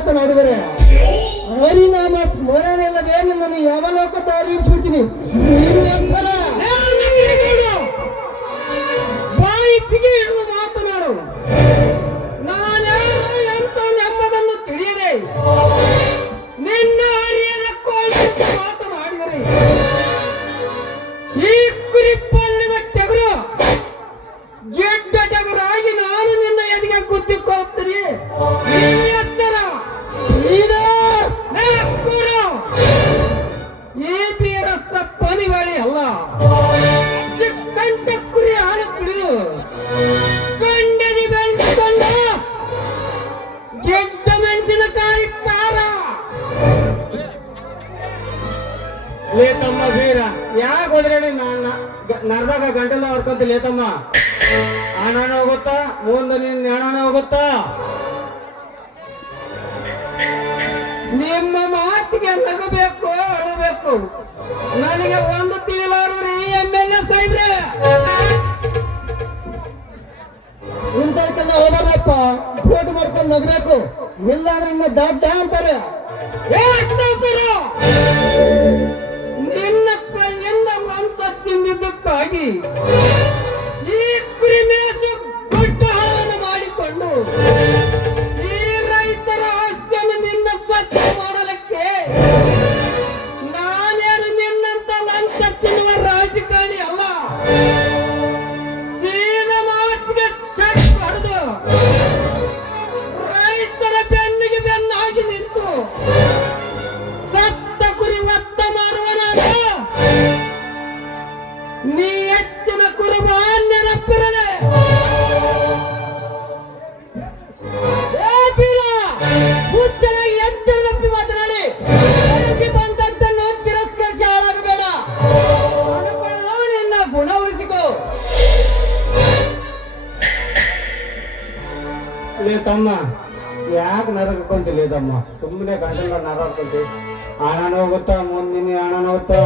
ಮಾತನಾಡಿದರೆ ಹರಿನಾಮ ಸ್ಮರಣೆ ಇಲ್ಲದೆ ನಿನ್ನನ್ನು ಯಾವ ಲೋಕ ತಾರಿಸ್ಬಿಡ್ತೀನಿ. ನೀನು ಅಕ್ಷರ ಬಾಯಿ ಬಿಗಿ ಹಿಡಿದು ಮಾತನಾಡು. ನಾನ್ಯಾರು ಎಂತ ನೆಮ್ಮದನ್ನು ತಿಳಿಯದೆ ನಿನ್ನ ಹರಿಯದ ಕೋಳಿಸಿ ಮಾತನಾಡಿದರೆ ಈ ಕುರಿಪಲ್ಲಿನ ಟಗರು ಗೆಡ್ಡ ಟಗರಾಗಿ ನಾನು ನಿನ್ನ ಎದೆಗೆ ಗುದ್ದಿಕೊಳ್ಳುತ್ತೀನಿ. ಎತ್ತರ ಈ ಬೀರಸ ಪನಿವಾಳಿ ಅಲ್ಲ, ಕಂಠ ಕುರಿ ಹಾಲು ಕುಡಿದು ಗಂಡದಿ ಬೆಳೆಸಿಕೊಂಡ ಗೆಡ್ಡ ಮೆಣಸಿನಕಾಯಿ ಖಾರ. ಲೇತಮ್ಮ ಬೀರ ಯಾಕೆ ಹೋದ್ರೇಳಿ ನರ್ದಾಗ ಗಂಟೆಲ್ಲ ಹೊರ್ಕೊಂತ ಲೇತಮ್ಮ. ಹಣನ ಹೋಗುತ್ತಾ ಮುಂದೆ ನಿನ್ನ ಹಣನ ಹೋಗುತ್ತಾ? ನಿಮ್ಮ ಮಾತಿಗೆ ನಗಬೇಕು ಅಳಬೇಕು. ನನಗೆ ಒಂದು ತಿಳಿಲಾರ್ರಿ MLA ಸಾಹೇಬ್ರೆ. ಇಂಥಕ್ಕೆಲ್ಲ ಹೋಗಲ್ಲಪ್ಪ, ಫೋಟೋ ಮಾಡ್ಕೊಂಡು ನಗಬೇಕು. ಇಲ್ಲಾಂದ್ರೆ ಇನ್ನ ದಡ್ಡ ಅಂತಾರೆ. ನಿನ್ನ ಕೈಯಿಂದ ಮಾಂಸ ತಿಂದಿದ್ದಕ್ಕಾಗಿ ಈ ಕುರಿ ಮೇಸು ದೊಡ್ಡ ಹಾಳನ್ನು ಮಾಡಿಕೊಂಡು ಈ ರೈತರ ಆಸ್ತಿಯನ್ನು ನಿನ್ನ ಸ್ವಚ್ಛ ಮಾಡಲಿಕ್ಕೆ ನಾನೇನು ನಿನ್ನಂತ ಲಂಚ ತಿನ್ನುವ ರಾಜಕಾರಣಿ ಅಲ್ಲ. ಸೀದ ಮಾತಿಗೆ ಚೆಕ್ ಹೊಡೆದು ರೈತರ ಬೆನ್ನಿಗೆ ಬೆನ್ನಾಗಿ ನಿಂತು ಸತ್ತ ಕುರಿ ಒತ್ತ ಮಾಡುವ ನಾನು. ನೀ ಎತ್ತಿನ ಕುರುಬಾನ್ ನೆನಪಿರದೆ ಹುಚ್ಚನಾಗಿ ಎಚ್ಚರಪ್ಪಿ ಮಾತನಾಡಿ ಬಂದದ್ದನ್ನು ತಿರಸ್ಕರಿಸಿ ಹಾಳಾಗಬೇಡ. ನಿನ್ನ ಗುಣ ಉಳಿಸಿಕೋ. ತಮ್ಮ ಯಾಕೆ ನರಕೊಂತಿಲ್ಲ ತಮ್ಮ, ಸುಮ್ಮನೆ ಗಂಟಲ ನರಕೊಂತಿ. ಹಣನ ಹೋಗುತ್ತಾ ಮುಂದಿನ ಹಣನ ಹೋಗುತ್ತಾ?